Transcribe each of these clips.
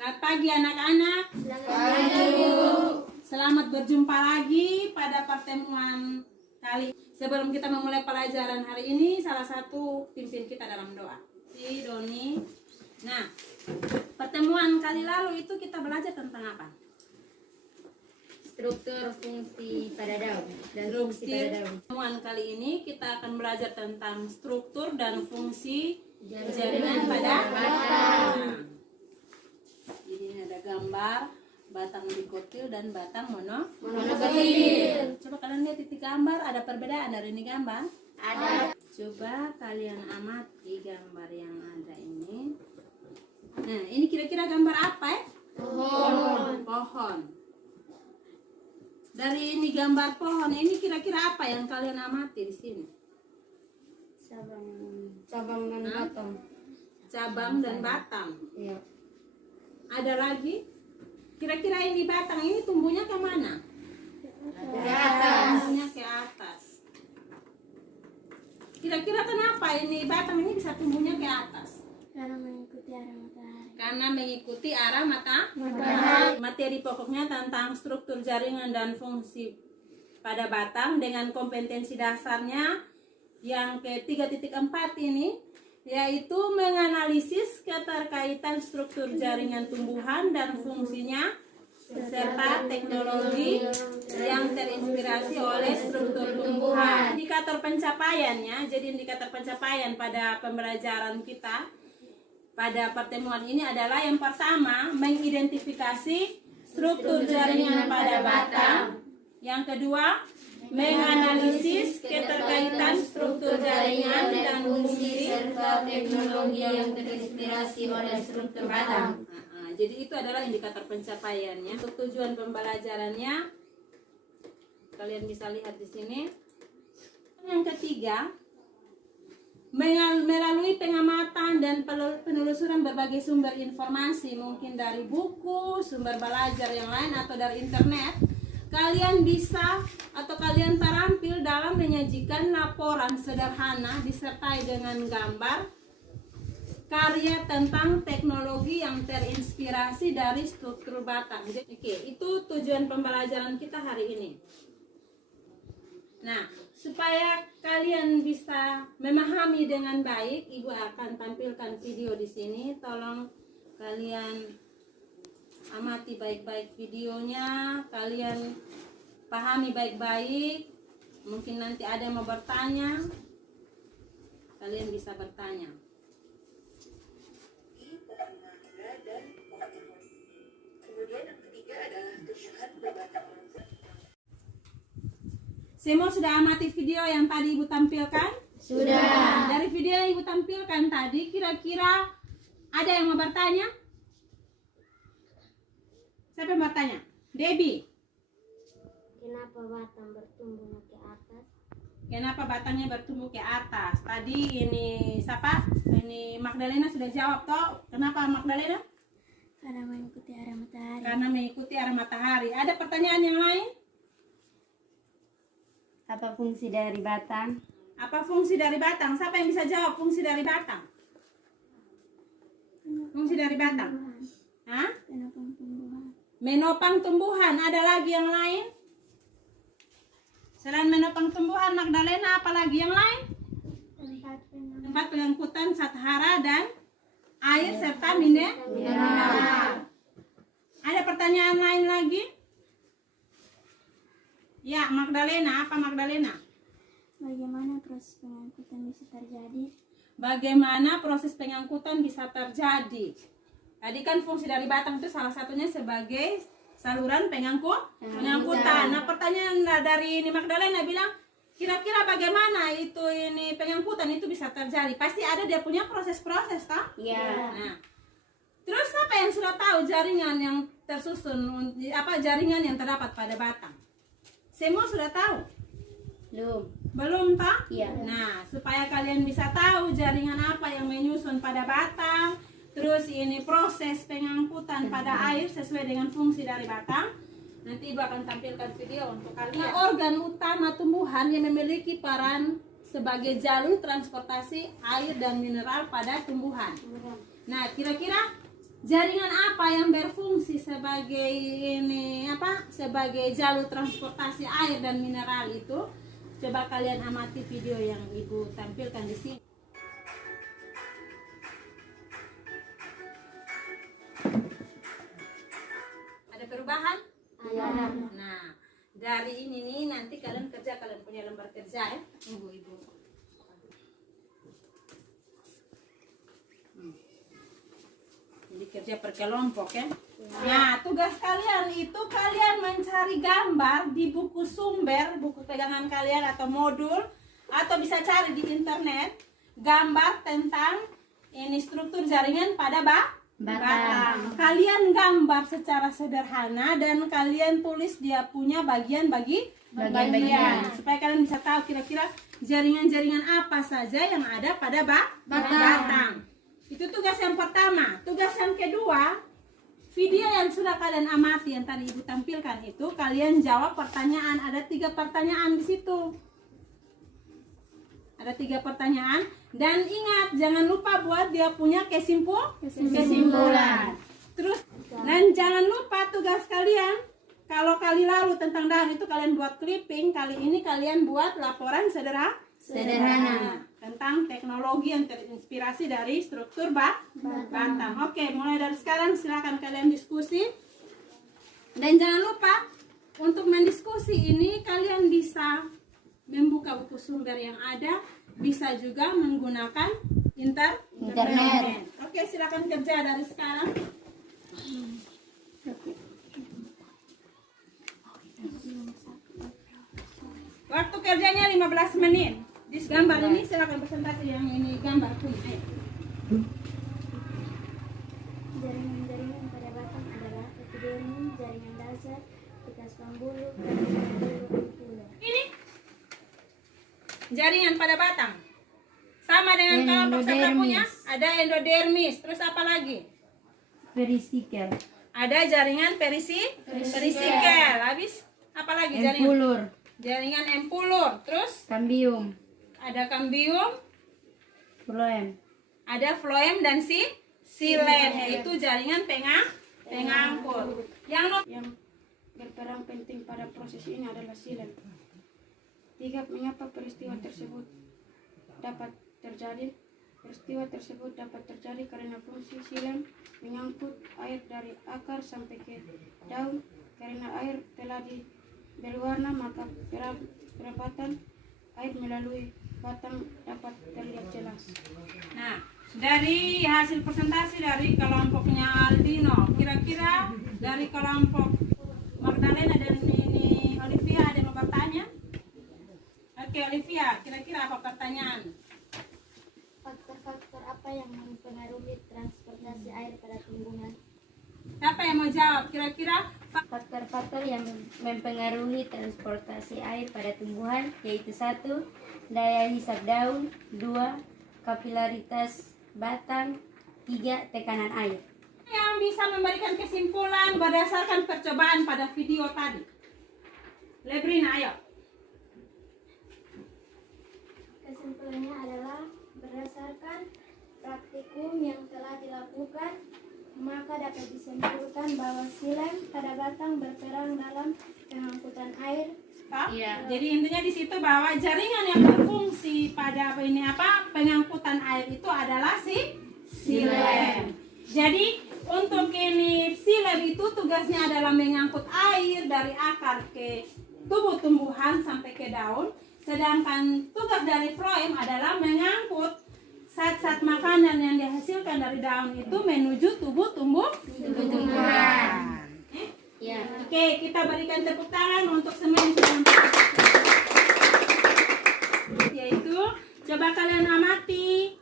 Selamat pagi anak-anak. Selamat berjumpa lagi pada pertemuan kali. Sebelum kita memulai pelajaran hari ini, salah satu pimpin kita dalam doa, si Doni. Nah, pertemuan kali lalu itu kita belajar tentang apa? Struktur fungsi pada daun dan fungsi pada daun. Pertemuan kali ini kita akan belajar tentang struktur dan fungsi jaringan pada batang. Jadi ini ada gambar batang dikotil dan batang monokotil. Coba kalian lihat titik gambar, ada perbedaan dari ini gambar? Ada. Coba kalian amati gambar yang ada ini. Nah, ini kira-kira gambar apa ya? Pohon. Dari ini gambar pohon ini kira-kira apa yang kalian amati di sini? Cabang dan batang. Cabang dan batang. Iya. Ada lagi? Kira-kira ini batang ini tumbuhnya ke mana? Ke atas. Tumbuhnya ke atas. Kira-kira kenapa ini batang ini bisa tumbuhnya ke atas? Karena mengikuti arah matahari. Karena mengikuti arah matahari. Materi pokoknya tentang struktur jaringan dan fungsi pada batang dengan kompetensi dasarnya yang ke 3.4 ini, yaitu menganalisis keterkaitan struktur jaringan tumbuhan dan fungsinya serta teknologi yang terinspirasi oleh struktur tumbuhan. Indikator pencapaiannya, jadi indikator pencapaian pada pembelajaran kita pada pertemuan ini adalah yang pertama, mengidentifikasi struktur jaringan pada batang. Yang kedua, menganalisis keterkaitan struktur jaringan dan fungsi serta teknologi yang terinspirasi oleh struktur batang. Jadi itu adalah indikator pencapaiannya. Untuk tujuan pembelajarannya, kalian bisa lihat di sini. Yang ketiga, melalui pengamatan dan penelusuran berbagai sumber informasi, mungkin dari buku, sumber belajar yang lain atau dari internet, kalian bisa atau kalian terampil dalam menyajikan laporan sederhana disertai dengan gambar karya tentang teknologi yang terinspirasi dari struktur batang. Oke, itu tujuan pembelajaran kita hari ini. Nah, supaya kalian bisa memahami dengan baik, Ibu akan tampilkan video di sini. Tolong kalian amati baik-baik videonya, kalian pahami baik-baik. Mungkin nanti ada yang mau bertanya, kalian bisa bertanya. Kemudian yang ketiga adalah tumbuhan berbatang. Semua sudah amati video yang tadi Ibu tampilkan? Sudah. Dari video yang Ibu tampilkan tadi, kira-kira ada yang mau bertanya? Siapa yang bertanya? Debbie. Kenapa batang bertumbuh ke atas? Kenapa batangnya bertumbuh ke atas? Tadi ini siapa? Ini Magdalena sudah jawab toh. Kenapa Magdalena? Karena mengikuti arah matahari. Karena mengikuti arah matahari. Ada pertanyaan yang lain? Apa fungsi dari batang? Apa fungsi dari batang? Siapa yang bisa jawab fungsi dari batang? Fungsi dari batang? Hah? Penopang tumbuhan. Menopang tumbuhan. Ada lagi yang lain? Selain menopang tumbuhan, Magdalena, apa lagi yang lain? Tempat pengangkutan sathara dan air serta mineral. Ada pertanyaan lain lagi? Ya, Magdalena, apa Magdalena? Bagaimana proses pengangkutan bisa terjadi? Bagaimana proses pengangkutan bisa terjadi? Tadi kan fungsi dari batang itu salah satunya sebagai saluran pengangkutan. Nah, pertanyaan dari ini Magdalena bilang, kira-kira bagaimana itu ini pengangkutan itu bisa terjadi? Pasti ada dia punya proses-proses, toh? Iya. Nah, terus apa yang sudah tahu jaringan yang tersusun, apa jaringan yang terdapat pada batang? Semua sudah tahu? Belum toh? Iya. Nah, supaya kalian bisa tahu jaringan apa yang menyusun pada batang, terus ini proses pengangkutan pada air sesuai dengan fungsi dari batang, nanti Ibu akan tampilkan video untuk kalian. Organ utama tumbuhan yang memiliki peran sebagai jalur transportasi air dan mineral pada tumbuhan. Nah, kira-kira jaringan apa yang berfungsi sebagai sebagai jalur transportasi air dan mineral itu. Coba kalian amati video yang Ibu tampilkan di sini. Ada perubahan? Iya. Nah, dari ini nih nanti kalian punya lembar kerja ya. Tunggu Ibu. Jadi kerja per kelompok ya. Nah, tugas kalian itu kalian mencari gambar di buku sumber, buku pegangan kalian atau modul, atau bisa cari di internet gambar tentang ini struktur jaringan pada batang. Kalian gambar secara sederhana dan kalian tulis dia punya bagian-bagian supaya kalian bisa tahu kira-kira jaringan-jaringan apa saja yang ada pada batang. Itu tugas yang pertama. Tugas yang kedua, video yang sudah kalian amati yang tadi Ibu tampilkan itu kalian jawab pertanyaan. Ada 3 pertanyaan di situ. Ada 3 pertanyaan dan ingat jangan lupa buat dia punya kesimpulan. Terus dan jangan lupa tugas kalian kalau kali lalu tentang daun itu kalian buat clipping, kali ini kalian buat laporan sederhana tentang teknologi yang terinspirasi dari struktur batang. Oke, mulai dari sekarang silakan kalian diskusi. Dan jangan lupa untuk mendiskusi ini kalian bisa membuka buku sumber yang ada, bisa juga menggunakan internet. Oke, silakan kerja dari sekarang. Waktu kerjanya 15 menit. Di gambar ini silakan presentasi yang ini gambar kuning. Ayo. Jaringan-jaringan pada batang adalah epidermis, jaringan dasar, tikas pembuluh, pembuluh. Ini jaringan pada batang. Sama dengan kelompok peserta punya, ada endodermis. Terus apa lagi? Perisikel. Ada jaringan perisikel. Habis apa lagi jaringan? Empulur. Jaringan empulur. Terus Kambium. ada kambium, Phloem. ada floem dan silen, yaitu jaringan pengangkut. Yang berperan penting pada proses ini adalah silen. 3. Mengapa peristiwa tersebut dapat terjadi? Peristiwa tersebut dapat terjadi karena fungsi silen mengangkut air dari akar sampai ke daun. Karena air telah berwarna, maka perabatan air melalui batang dapat terlihat jelas. Nah, dari hasil presentasi dari kelompoknya Aldino, kira-kira dari kelompok Magdalena dan ini Olivia ada yang mau bertanya? Oke, Olivia, kira-kira apa pertanyaan? Faktor-faktor apa yang mempengaruhi transportasi air pada tumbuhan? Siapa yang mau jawab? Kira-kira Faktor-faktor yang mempengaruhi transportasi air pada tumbuhan yaitu 1. Daya hisap daun, 2. Kapilaritas batang, 3. Tekanan air. yang bisa memberikan kesimpulan berdasarkan percobaan pada video tadi? Lebrina, ayo. Kesimpulannya adalah berdasarkan praktikum yang telah dilakukan, maka dapat disimpulkan bahwa silen pada batang berperan dalam pengangkutan air. Iya. Jadi intinya di situ bahwa jaringan yang berfungsi pada pengangkutan air itu adalah silen. Jadi untuk ini silen itu tugasnya adalah mengangkut air dari akar ke tubuh tumbuhan sampai ke daun. Sedangkan tugas dari floem adalah mengangkut zat-zat makanan yang dihasilkan dari daun itu menuju tubuh tumbuhan. Ya. Oke, kita berikan tepuk tangan untuk semua yang sudah memperhatikan. Yaitu, coba kalian amati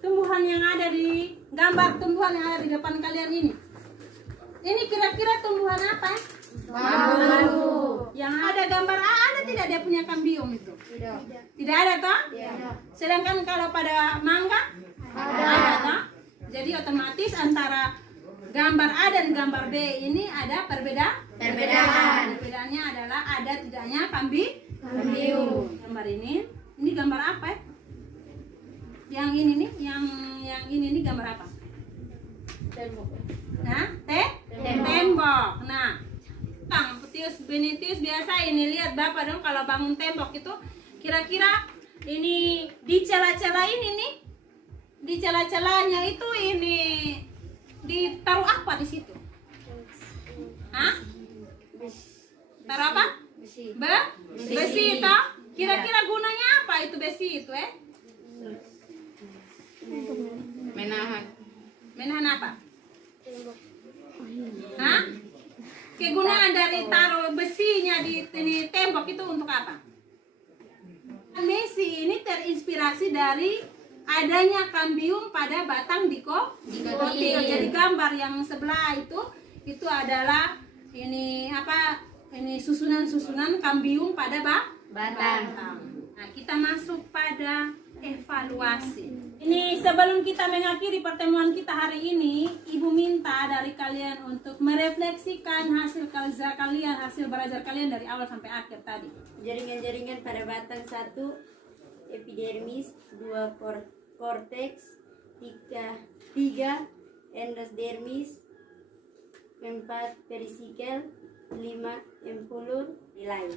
tumbuhan yang ada di gambar tumbuhan yang ada di depan kalian ini. Ini kira-kira tumbuhan apa? Bambu. Yang ada gambar ada tidak dia punya kambium itu? Tidak ada toh? Sedangkan kalau pada mangga ada toh? Jadi otomatis antara gambar A dan gambar B ini ada perbedaan. Perbedaannya adalah ada tidaknya kambium. Gambar ini gambar apa ya? Yang ini nih, yang ini nih gambar apa? Nah, tembok. Nah, Bang Putius Benitius biasa ini lihat Bapak dong kalau bangun tembok itu kira-kira ini di celah-celah ini nih, di celah-celahnya itu ini ditaruh apa di situ? Hah? Taruh apa? Besi toh? Kira-kira gunanya apa itu besi itu Menahan apa? Hah? Kegunaan dari taruh besinya di ini tembok itu untuk apa? Messi ini terinspirasi dari adanya kambium pada batang dikotil. Jadi gambar yang sebelah itu adalah ini apa? Ini susunan kambium pada batang. Nah, kita masuk pada evaluasi. Ini sebelum kita mengakhiri pertemuan kita hari ini, Ibu minta dari kalian untuk merefleksikan hasil kerja kalian, hasil belajar kalian dari awal sampai akhir tadi. Jaringan-jaringan pada batang 1 epidermis, 2 korteks, 3 endosdermis, 4 perisikel, 5 empulur, nilai.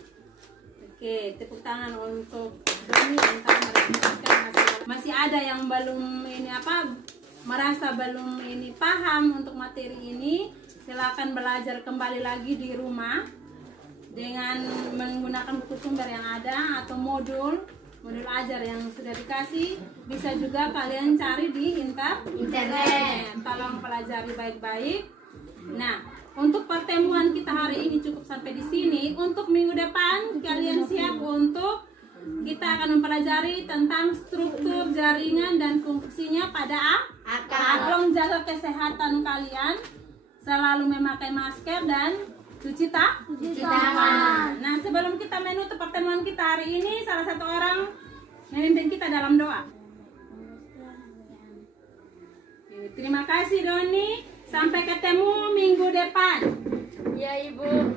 Oke, tepuk tangan untuk Doni yang telah merefleksikan hasil. Masih ada yang belum ini apa merasa belum ini paham untuk materi ini, silakan belajar kembali lagi di rumah dengan menggunakan buku sumber yang ada atau modul ajar yang sudah dikasih. Bisa juga kalian cari di internet. Tolong pelajari baik-baik. Nah, untuk pertemuan kita hari ini cukup sampai di sini. Untuk minggu depan kalian siap untuk kita akan mempelajari tentang struktur jaringan dan fungsinya pada akar. Tolong jaga kesehatan kalian, selalu memakai masker dan cuci tangan. Nah, sebelum kita menutup pertemuan kita hari ini, salah satu orang memimpin kita dalam doa. Terima kasih Doni. Sampai ketemu minggu depan. Ya Ibu.